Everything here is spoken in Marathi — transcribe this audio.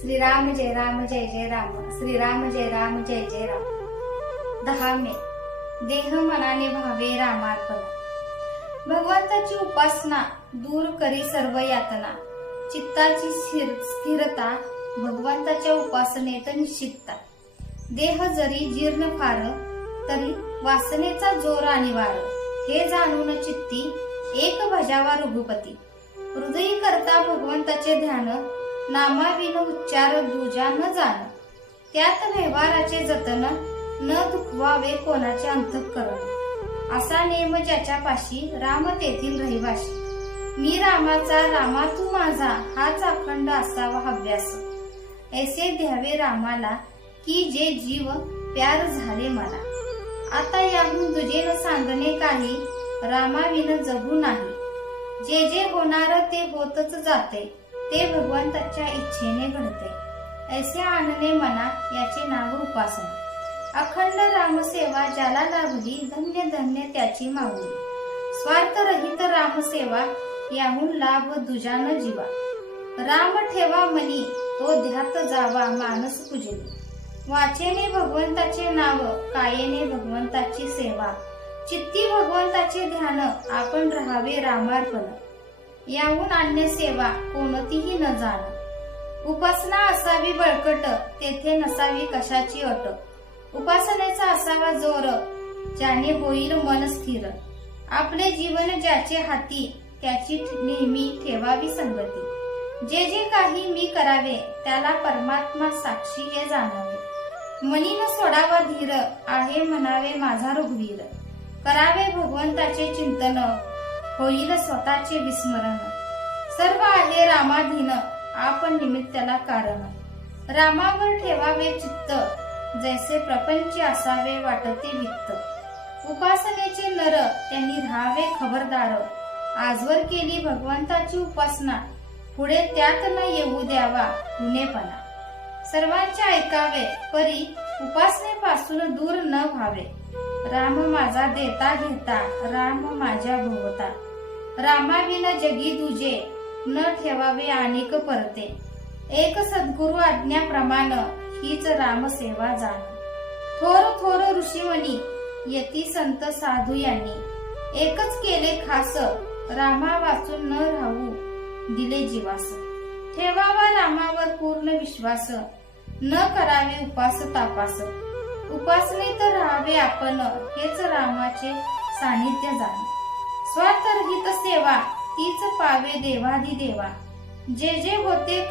श्रीराम जय राम जय जय राम, श्रीराम जय राम जय जय राम. 10 मे. देह मनाने भावे रामार्पण. भगवंताची उपासना दूर करी सर्व यातना, चित्ताची स्थिरता भगवंताच्या उपासनेत निश्चितता. देह जरी जीर्ण फार तरी वासनेचा जोर आणि वार, हे जाणून चित्ती एक भजावा रघुपती. हृदयी करता भगवंताचे ध्यान, नामाविन उच्चार दूजा न जाण. त्यात व्यवहाराचे जतन, न दुखवावे कोणाचे अंतःकरण. असा नेम ज्याच्या पाशी, राम तेथील रहिवाशी. मी रामाचा, रामा तू माझा, हाच अखंड असावा अभ्यास. ऐसे द्यावे रामाला, की जे जीव प्यार झाले मला. आता याहून तुझे न सांगणे काही, रामाविन जगू नाही. जे जे होणार ते होतच जाते, ते भगवंताच्या इच्छेने घडते. ऐसे आणणे मना, याचे नाव उपासना. अखंड रामसेवा ज्याला लाभली, धन्य धन्य त्याची माऊली. स्वार्थरहित रामसेवा, याहून लाभ दुजा न जीवा. राम ठेवा मनी, तो ध्यात जावा मानस पूजली. वाचेने भगवंताचे नाव, कायेने भगवंताची सेवा. चित्ती भगवंताचे ध्यान, आपण राहावे रामार्पण. याहून अन्य सेवा कोणतीही न जाण. उपासना असावी बळकट, तेथे नसावी कशाची अट. उपासनेचा असावा जोर, ज्याने होईल मन स्थिर. आपले जीवन ज्याचे हाती, त्याची नेहमी ठेवावी संगती. जे जे काही मी करावे, त्याला परमात्मा साक्षी हे जाणावे. मनी न सोडावा धीर, आहे म्हणावे माझा रघुवीर. करावे भगवंताचे चिंतन, होईल स्वतःचे विस्मरण. सर्व आहे रामाधीन, आपण निमित्ताला कारण. रामावर ठेवावे चित्त, जैसे प्रपंच असावे वाटते वित्त. उपासनेचे नर, त्यांनी राहावे खबरदार. आजवर केली भगवंताची उपासना, पुढे त्यात न येऊ द्यावा गुन्हेपणा. सर्वांचे ऐकावे परी, उपासनेपासून दूर न व्हावे. राम माझा देता घेता, राम माझ्या भोवता. रामाविन जगी दुजे, न ठेवावे अनेक परते. एक सद्गुरु आज्ञाप्रमाण, हीच रामसेवा जाण. थोर थोर ऋषीमुनी, यती संत साधू यांनी. एकच केले खास, रामा वाचून न राहू दिले जीवास. ठेवावा रामावर पूर्ण विश्वास, न करावे उपास तापास. उपासनेत राहावे आपण, हेच रामाचे सानिध्य जाण. स्वार्थरहित सेवा, तीच पावे देवाधिदेवा. जे जे होते